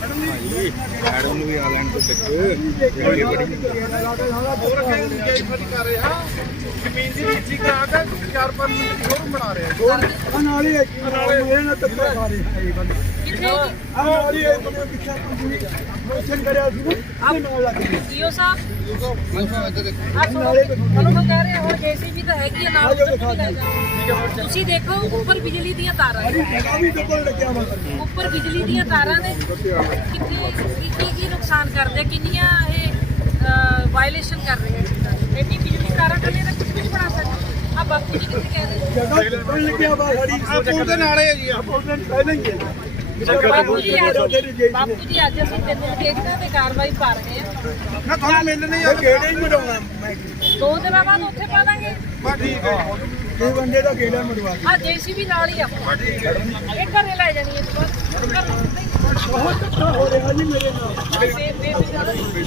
Madam ਨੂੰ ਵੀ ਆ ਲੈਣ ਤੋਂ ਟਿਕ ਬੜੀ ਬੜੀ ਜ਼ਮੀਨ ਦੀ ਨੀਚੀ ਕਰਾ ਕੇ ਚਾਰ ਪੰਜ ਮਿੰਟ ਸ਼ੋਰੂਮ ਬਣਾ ਰਹੇ ਆ ਨਾਲੀ ਹੈ ਮੇਰੇ ਨਾਲ ਤੱਕਾ ਖਾ ਰਹੇ ਇਹ ਬੰਦੇ ਕਿੱਥੇ ਆ ਨਾਲੀ ਹੈ ਬੰਦੇ ਪਿੱਛੇ ਕੰਪਨੀ ਮੋਸ਼ਨ ਕਰਿਆ ਸੀ ਨਾ ਇਹ ਨਾਲ ਲੱਗ ਗਿਆ ਈਓ ਸਾਹਿਬ ਆ ਸੁਣੋ ਤੁਹਾਨੂੰ ਕਹਿ ਰਿਹਾ ਹੁਣ ਜੇਸੀਬੀ ਤਾਂ ਹੈਗੀ ਆ ਨਾਲ ਉੱਧਰ ਵੀ ਲੈ ਜਾਓ। ਤੁਸੀਂ ਦੇਖੋ ਉੱਪਰ ਬਿਜਲੀ ਦੀਆਂ ਤਾਰਾਂ ਨੇ। ਉੱਪਰ ਬਿਜਲੀ ਦੀਆਂ ਤਾਰਾਂ ਨੇ। ਕਿੱਥੇ ਕੀ ਕੀ- ਕੀ ਨੁਕਸਾਨ ਕਰਦੇ ਆ, ਕਿੰਨੀਆਂ ਇਹ ਵਾਇਲੇਸ਼ਨ ਕਰ ਰਹੇ ਦੀ। ਇੰਨੀ ਬਿਜਲੀ ਤਾਰਾਂ ਥੱਲੇ ਤਾਂ ਕੁਝ ਵੀ ਨਹੀਂ ਬਣਾ ਸਕਦੇ। ਆ ਬਾਪੂ ਜੀ ਕਿੱਥੇ ਕਹਿ ਰਹੇ ਜਗ੍ਹਾ ਡਬਲ ਲੱਗਿਆ ਵਾ ਸਾਡੀ ਪੁਲ ਦੇ ਨਾਲ ਹੈ ਜੀ ਆਪੋ ਦਿਨ ਪਹਿਲਾਂ ਹੀ ਹੈ ਬਾਪੂ ਜੀ ਅੱਜ ਤੇਰੀ ਜੇਈ ਬਾਪੂ ਜੀ ਅੱਜ ਅਸੀਂ ਤਿੰਨ ਕੇਸਾਂ ਤੇ ਕਾਰਵਾਈ ਪਾ ਰਹੇ ਆ। ਨਾ ਤੁਹਾਨੂੰ ਮਿਲ ਨਹੀਂ ਇਹ ਗੇੜੇ ਹੀ ਮਡਾਉਣਾ ਮੈਂ ਦੋ ਦਿਨਾਂ ਬਾਅਦ ਉੱਥੇ ਪਾ ਦਾਂਗੇ। ਬਾ ਠੀਕ ਹੈ ਇਹ ਬੰਦੇ ਦਾ ਗੇੜਾ ਮਡਵਾ ਆ ਜੇਸੀਬੀ ਨਾਲ ਹੀ ਆਪਣਾ ਇਹ ਘਰੇ ਲੈ ਜਾਣੀ ਹੈ ਬਸ। ਘਰ ਨੂੰ ਬਹੁਤ ਧੱਕਾ ਹੋ ਰਿਹਾ ਜੀ ਮੇਰੇ ਨਾਲ। ਦੇ ਦੇ ਦੇ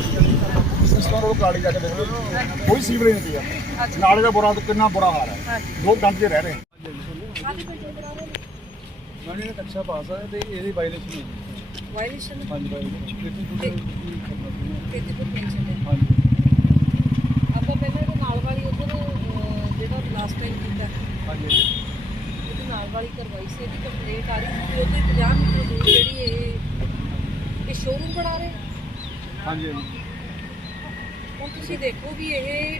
ਸਿਸਟਮ ਉਹ ਕਾਲੀ ਜਾ ਕੇ ਦੇਖ। ਲਓ ਕੋਈ ਸੀਵਰੇਜ ਨਹੀਂ ਆ। ਨਾਲੇ ਦਾ ਬੁਰਾ ਕਿੰਨਾ ਬੁਰਾ ਹਾਲ ਹੈ। ਦੋ ਗੰਦੇ ਰਹਿ ਰਹੇ ਨਾਲੇ ਦਾ ਕੱਚਾ ਪਾਸ ਹੈ ਤੇ ਇਹਦੀ ਵਾਇਲੇਸ਼ਨ ਹੈ। ਵਾਇਲੇਸ਼ਨ ਹਾਂਜੀ ਵਾਇਲੇਸ਼ਨ ਤੇ ਤੇ ਕੋਈ ਟੈਨਸ਼ਨ ਨਹੀਂ ਹਾਂਜੀ। ਆਪਾਂ ਪਹਿਲਾਂ ਇਹਦੇ ਨਾਲ ਵਾਲੀ ਉਧਰ ਜਿਹੜਾ ਲਾਸਟ ਟਾਈਮ ਕੀਤਾ। ਹਾਂਜੀ ਇਹਦੇ ਨਾਲ ਵਾਲੀ ਕਰਵਾਈ ਸੀ ਇਹਦੀ ਕੰਪਲੇਂਟ ਆ ਰਹੀ ਸੀ। ਉਹਦੇ 50 ਮੀਟਰ ਦੂਰ ਜਿਹੜੀ ਇਹ ਇਹ ਸ਼ੋਰੂਮ ਬਣਾ ਰਹੇ ਹਾਂਜੀ। ਹੁਣ ਤੁਸੀਂ ਦੇਖੋ ਵੀ ਇਹ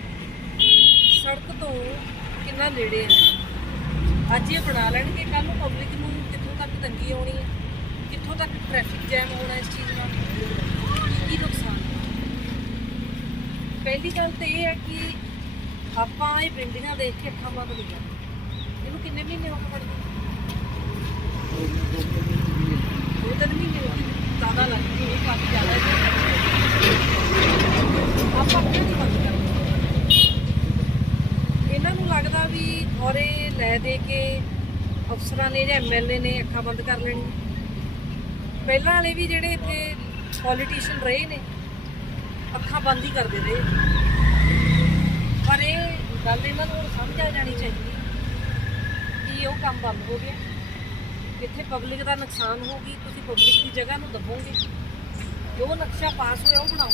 ਸੜਕ ਤੋਂ ਕਿੰਨਾ ਨੇੜੇ ਹੈ। ਅੱਜ ਇਹ ਬਣਾ ਲੈਣਗੇ ਕੱਲ ਨੂੰ ਪਬਲਿਕ ਨੂੰ ਕਿੱਥੋਂ ਤੱਕ ਤੰਗੀ ਆਉਣੀ ਹੈ? ਕਿੱਥੋਂ ਤੱਕ ਟ੍ਰੈਫਿਕ ਜੈਮ ਹੋਣਾ ਇਸ ਚੀਜ਼ ਨਾਲ? ਕੀ ਨੁਕਸਾਨ? ਪਹਿਲੀ ਗੱਲ ਤਾਂ ਇਹ ਹੈ ਕਿ ਆਪਾਂ ਇਹ ਬਿਲਡਿੰਗਾਂ ਦੇਖ ਕੇ ਅੱਖਾਂ ਬੰਦ ਹੋ ਜਾਂਦੀਆਂ। ਇਹਨੂੰ ਕਿੰਨੇ ਮਹੀਨੇ ਹੋ ਗਏ ਬਣੇ ਦੋ ਤਿੰਨ ਮਹੀਨੇ ਹੋ ਗਏ ਜ਼ਿਆਦਾ ਲੱਗ ਗਈ ਉਹ ਕਾਫੀ ਜ਼ਿਆਦਾ ਹੈ ਆਪਾਂ ਕਿਉਂ ਨਹੀਂ ਬੰਦ ਕਰਦੇ ਇਹਨਾਂ ਨੂੰ ਲੱਗਦਾ ਔਰ ਇਹ ਲੈ ਦੇ ਕੇ ਅਫਸਰਾਂ ਨੇ ਜਾਂ ਐਮਐਲਏ ਨੇ ਅੱਖਾਂ ਬੰਦ ਕਰ ਲੈਣੀਆਂ। ਪਹਿਲਾਂ ਵਾਲੇ ਵੀ ਜਿਹੜੇ ਇੱਥੇ ਪੋਲੀਟੀਸ਼ੀਅਨ ਰਹੇ ਨੇ, ਅੱਖਾਂ ਬੰਦ ਹੀ ਕਰਦੇ ਰਹੇ ਪਰ ਇਹ ਗੱਲ ਇਹਨਾਂ ਨੂੰ ਸਮਝ ਆ ਜਾਣੀ ਚਾਹੀਦੀ ਕਿ ਉਹ ਕੰਮ ਬੰਦ ਹੋ ਗਿਆ। ਇੱਥੇ ਪਬਲਿਕ ਦਾ ਨੁਕਸਾਨ ਹੋਊਗੀ ਤੁਸੀਂ ਪਬਲਿਕ ਦੀ ਜਗ੍ਹਾ ਨੂੰ ਦੱਬੋਗੇ। ਜੋ ਨਕਸ਼ਾ ਪਾਸ ਹੋਇਆ ਉਹ ਬਣਾਓ।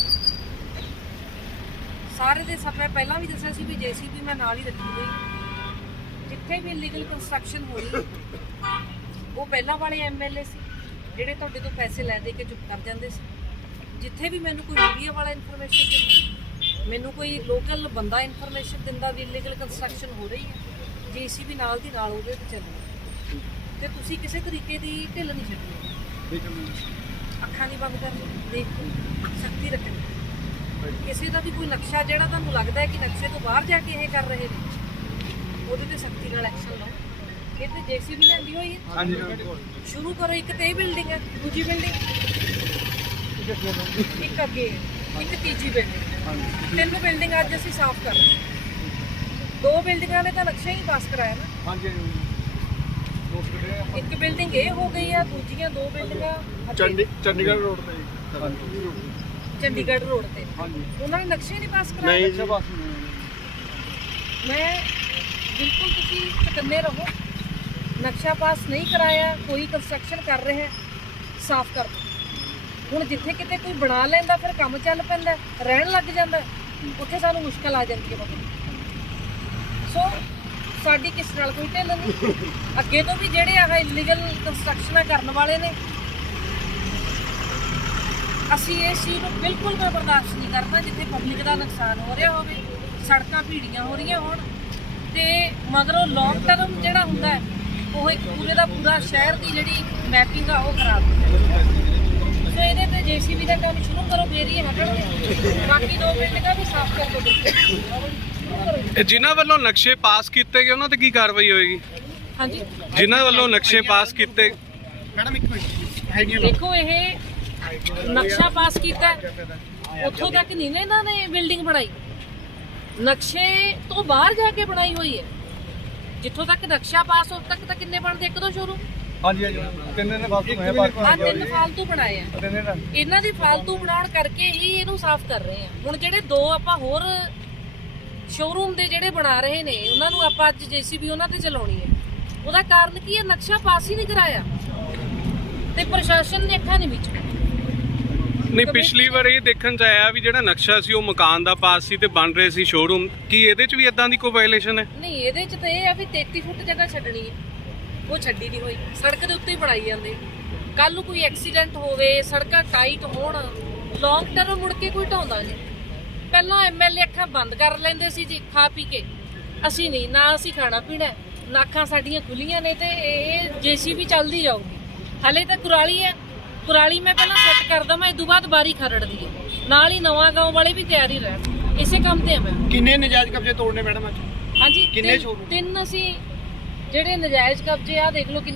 ਸਾਰੇ ਦੇ ਸਭ ਮੈਂ ਪਹਿਲਾਂ ਵੀ ਦੱਸਿਆ ਸੀ ਵੀ ਜੀਸੀਬੀ ਮੈਂ ਨਾਲ ਹੀ ਰੱਖੀ ਹੋਈ। ਜਿੱਥੇ ਵੀ ਇਲੀਗਲ ਕੰਸਟਰਕਸ਼ਨ ਹੋਈ ਉਹ ਪਹਿਲਾਂ ਵਾਲੇ ਐਮਐਲਏ ਸੀ ਜਿਹੜੇ ਤੁਹਾਡੇ ਤੋਂ ਪੈਸੇ ਲੈ ਦੇ ਕੇ ਚੁੱਪ ਕਰ ਜਾਂਦੇ ਸੀ। ਜਿੱਥੇ ਵੀ ਮੈਨੂੰ ਕੋਈ ਮੀਡੀਆ ਵਾਲਾ ਇਨਫੋਰਮੇਸ਼ਨ ਦਿੰਦਾ ਮੈਨੂੰ ਕੋਈ ਲੋਕਲ ਬੰਦਾ ਇਨਫੋਰਮੇਸ਼ਨ ਦਿੰਦਾ ਵੀ ਇਲੀਗਲ ਕੰਸਟਰਕਸ਼ਨ ਹੋ ਰਹੀ ਹੈ ਜੀਸੀਬੀ ਨਾਲ ਦੀ ਨਾਲ ਉਹਦੇ ਤੇ ਚੱਲੋ ਤੇ ਤੁਸੀਂ ਕਿਸੇ ਤਰੀਕੇ ਦੀ ਢਿੱਲ ਨਹੀਂ ਛੱਡਣੀ। ਅੱਖਾਂ ਨਹੀਂ ਬੰਦ ਕਰਨੀ ਦੇਖੋ ਸਖਤੀ ਰੱਖਣੀ। ਕਿਸੇ ਦਾ ਵੀ ਕੋਈ ਨਕਸ਼ਾ ਜਿਹੜਾ ਤੁਹਾਨੂੰ ਲੱਗਦਾ ਹੈ ਕਿ ਨਕਸ਼ੇ ਤੋਂ ਬਾਹਰ ਜਾ ਕੇ ਇਹ ਕਰ ਰਹੇ ਨੇ ਉਹਦੇ ਤੇ ਸਖਤੀ ਨਾਲ ਐਕਸ਼ਨ ਲਓ। ਇਹ ਤੇ ਜੀਸੀਬੀ ਲੈਂਦੀ ਹੋਈ ਹੈ। ਹਾਂਜੀ ਸ਼ੁਰੂ ਕਰੋ ਇੱਕ ਤੇ ਇਹ ਬਿਲਡਿੰਗ ਹੈ ਦੂਜੀ ਬਿਲਡਿੰਗ ਇੱਕ ਅੱਗੇ ਹੈ, ਇੱਕ ਤੀਜੀ ਬਿਲਡਿੰਗ ਤਿੰਨ ਬਿਲਡਿੰਗ ਅੱਜ ਅਸੀਂ ਸਾਫ਼ ਕਰ ਰਹੇ ਹਾਂ। ਦੋ ਬਿਲਡਿੰਗਾਂ ਨੇ ਤਾਂ ਨਕਸ਼ਾ ਹੀ ਪਾਸ ਕਰਾਇਆ ਨਾ। ਹਾਂਜੀ ਇੱਕ ਬਿਲਡਿੰਗ ਇਹ ਹੋ ਗਈ ਆ ਦੂਜੀਆਂ ਦੋ ਬਿਲਡਿੰਗਾਂ ਅੱਗੇ। ਚੰਡੀਗੜ੍ਹ ਰੋਡ ਤੇ। ਹਾਂਜੀ ਚੰਡੀਗੜ੍ਹ ਰੋਡ ਤੇ। ਹਾਂਜੀ। ਉਹਨਾਂ ਨੇ ਨਕਸ਼ਾ ਨਹੀਂ ਪਾਸ ਕਰਾਇਆ ਨਹੀਂ ਬਸ। ਮੈਂ ਬਿਲਕੁਲ ਤੁਸੀਂ ਚਕੰਨੇ ਰਹੋ। ਨਕਸ਼ਾ ਪਾਸ ਨਹੀਂ ਕਰਾਇਆ ਕੋਈ ਕੰਸਟਰਕਸ਼ਨ ਕਰ ਰਿਹਾ ਹੈ, ਸਾਫ਼ ਕਰ ਦਿਓ। ਹੁਣ ਜਿੱਥੇ ਕਿਤੇ ਕੋਈ ਬਣਾ ਲੈਂਦਾ ਫਿਰ ਕੰਮ ਚੱਲ ਪੈਂਦਾ ਰਹਿਣ ਲੱਗ ਜਾਂਦਾ ਉੱਥੇ ਸਾਨੂੰ ਮੁਸ਼ਕਲ ਆ ਜਾਂਦੀ ਹੈ ਬਾਬਾ ਸੋ ਸਾਡੀ ਕਿਸ ਨਾਲ ਕੋਈ ਢਿੱਲ ਨਹੀਂ? ਅੱਗੇ ਤੋਂ ਵੀ ਜਿਹੜੇ ਆਹ ਇਲੀਗਲ ਕੰਸਟਰਕਸ਼ਨਾਂ ਕਰਨ ਵਾਲੇ ਨੇ ਅਸੀਂ ਇਸ ਚੀਜ਼ ਨੂੰ ਬਿਲਕੁਲ ਮੈਂ ਬਰਦਾਸ਼ਤ ਨਹੀਂ ਕਰਨਾ ਜਿੱਥੇ ਪਬਲਿਕ ਦਾ ਨੁਕਸਾਨ ਹੋ ਰਿਹਾ ਹੋਵੇ ਸੜਕਾਂ ਭੀੜੀਆਂ ਹੋ ਰਹੀਆਂ ਹੋਣ ਤੇ ਮਗਰੋਂ ਲੌਂਗ ਟਰਮ ਜਿਹੜਾ ਹੁੰਦਾ ਹੈ ਉਹ ਇੱਕ ਪੂਰੇ ਦਾ ਪੂਰਾ ਸ਼ਹਿਰ ਦੀ ਜਿਹੜੀ ਮੈਪਿੰਗ ਆ ਉਹ ਖਰਾਬ ਹੋ ਜਾਂਦੀ ਹੈ ਸੋ ਇਹਦੇ ਤੇ ਜੀਸੀਬੀ ਦਾ ਕੰਮ ਸ਼ੁਰੂ ਕਰੋ ਫੇਰ ਹੀ ਹਟਣਗੇ। ਬਾਕੀ ਦੋ ਬਿਲਡਿੰਗਾਂ ਵੀ ਸਾਫ਼ ਕਰ ਬਿਲਕੁਲ। ਇਹ ਜਿਨ੍ਹਾਂ ਵੱਲੋਂ ਨਕਸ਼ੇ ਪਾਸ ਕੀਤੇ ਗਏ ਉਹਨਾਂ ਤੇ ਕੀ ਕਾਰਵਾਈ ਹੋਏਗੀ? ਹਾਂਜੀ। ਜਿਨ੍ਹਾਂ ਵੱਲੋਂ ਨਕਸ਼ੇ ਪਾਸ ਕੀਤੇ ਮੈਡਮ ਇੱਕ ਮਿੰਟ। ਦੇਖੋ ਇਹ ਨਕਸ਼ਾ ਪਾਸ ਕੀਤਾ। ਉੱਥੋਂ ਤੱਕ ਨਹੀਂ ਨਾ ਇਹਨਾਂ ਨੇ ਬਿਲਡਿੰਗ ਬਣਾਈ। ਨਕਸ਼ੇ ਤੋਂ ਬਾਹਰ ਜਾ ਕੇ ਬਣਾਈ ਹੋਈ ਹੈ। ਜਿੱਥੋਂ ਤੱਕ ਨਕਸ਼ਾ ਪਾਸ ਉਸ ਤੱਕ ਤਾਂ ਕਿੰਨੇ ਬਣਦੇ? ਇੱਕ ਦੋ ਸ਼ੋਰੂਮ? ਹਾਂਜੀ ਹਾਂਜੀ। ਤਿੰਨ ਦਿਨ ਬਾਅਦ ਮੈਂ ਬਾਅਦ ਆ ਤਿੰਨ ਫਾਲਤੂ ਬਣਾਏ ਆ। ਤਿੰਨ ਦਿਨ। ਇਹਨਾਂ ਦੀ ਫਾਲਤੂ ਬਣਾਉਣ ਕਰਕੇ ਹੀ ਇਹਨੂੰ ਸਾਫ਼ ਕਰ ਰਹੇ ਆ। ਹੁਣ ਜਿਹੜੇ ਦੋ ਆਪਾਂ ਹੋਰ ਸ਼ੋਰੂਮ ਦੇ ਜਿਹੜੇ ਬਣਾ ਰਹੇ ਨੇ ਉਹਨਾਂ ਨੂੰ ਆਪਾਂ ਅੱਜ ਜੀਸੀਬੀ ਉਹਨਾਂ ਤੇ ਚਲਾਉਣੀ ਹੈ। ਉਹਦਾ ਕਾਰਨ ਕੀ ਹੈ? ਨਕਸ਼ਾ ਪਾਸ ਹੀ ਨਹੀਂ ਕਰਾਇਆ। ਤੇ ਪ੍ਰਸ਼ਾਸਨ ਨੇ ਅੱਖਾਂ ਨਹੀਂ ਵਿੱਚ ਨਹੀਂ ਪਿਛਲੀ ਵਾਰ ਇਹ ਦੇਖਣ ਚ ਆਇਆ ਵੀ ਜਿਹੜਾ ਨਕਸ਼ਾ ਸੀ ਉਹ ਮਕਾਨ ਦਾ ਪਾਸ ਸੀ ਤੇ ਬਣ ਰਹੇ ਸੀ ਸ਼ੋਰੂਮ ਕੀ ਇਹਦੇ ਚ ਵੀ ਇਦਾਂ ਦੀ ਕੋਈ ਵਾਇਲੇਸ਼ਨ ਹੈ? ਨਹੀਂ ਇਹਦੇ ਚ ਤਾਂ ਇਹ ਆ ਵੀ 33 ਫੁੱਟ ਜਗ੍ਹਾ ਛੱਡਣੀ ਹੈ। ਉਹ ਛੱਡੀ ਨਹੀਂ ਹੋਈ। ਸੜਕ ਦੇ ਉੱਤੇ ਹੀ ਬਣਾਈ ਜਾਂਦੇ। ਕੱਲ ਨੂੰ ਕੋਈ ਐਕਸੀਡੈਂਟ ਹੋਵੇ ਸੜਕਾਂ ਟਾਈਟ ਹੋਣ ਲੌਂਗ ਟਰਮ ਮੁੜ ਕੇ ਕੋਈ ਢਾਉਂਦਾ ਨਹੀਂ। ਪਹਿਲਾਂ ਐਮਐਲਏ ਅੱਖਾਂ ਬੰਦ ਕਰ ਲੈਂਦੇ ਸੀ ਜੀ ਖਾ ਪੀ ਕੇ। ਅਸੀਂ ਨਹੀਂ ਨਾ ਅਸੀਂ ਖਾਣਾ ਪੀਣਾ। ਹੈ, ਨਾ ਅੱਖਾਂ ਸਾਡੀਆਂ ਖੁੱਲੀਆਂ ਨੇ ਤੇ ਇਹ ਜੇਸੀਬੀ ਚੱਲਦੀ ਜਾਊਗੀ। ਹਲੇ ਤਾਂ ਕੁਰਾਲੀ ਹੈ। ਕੁਰਾਲੀ ਮੈਂ ਪਹਿਲਾਂ ਸੈੱਟ ਕਰਦਾ ਮੈਂ ਤੋਂ ਬਾਅਦ ਬਾਰੀ ਖਰੜਦੀ ਹੈ। ਨਾਲ ਹੀ ਨਵਾਂ ਗਾਉਂ ਵਾਲੇ ਵੀ ਤਿਆਰੀ ਰਹਿਣ। ਇਸੇ ਕੰਮ ਤੇ ਆ ਮੈਂ। ਕਿੰਨੇ ਨਜਾਇਜ਼ ਕਬਜ਼ੇ ਤੋੜਨੇ ਮੈਡਮ ਅੱਜ? ਹਾਂਜੀ ਕਿੰਨੇ ਤਿੰਨ-? ਤਿੰਨ ਅਸੀਂ ਜਿਹੜੇ ਨਜਾਇਜ਼ ਕਬਜ਼ੇ ਆ ਦੇਖ ਲਓ ਕਿੰਨੇ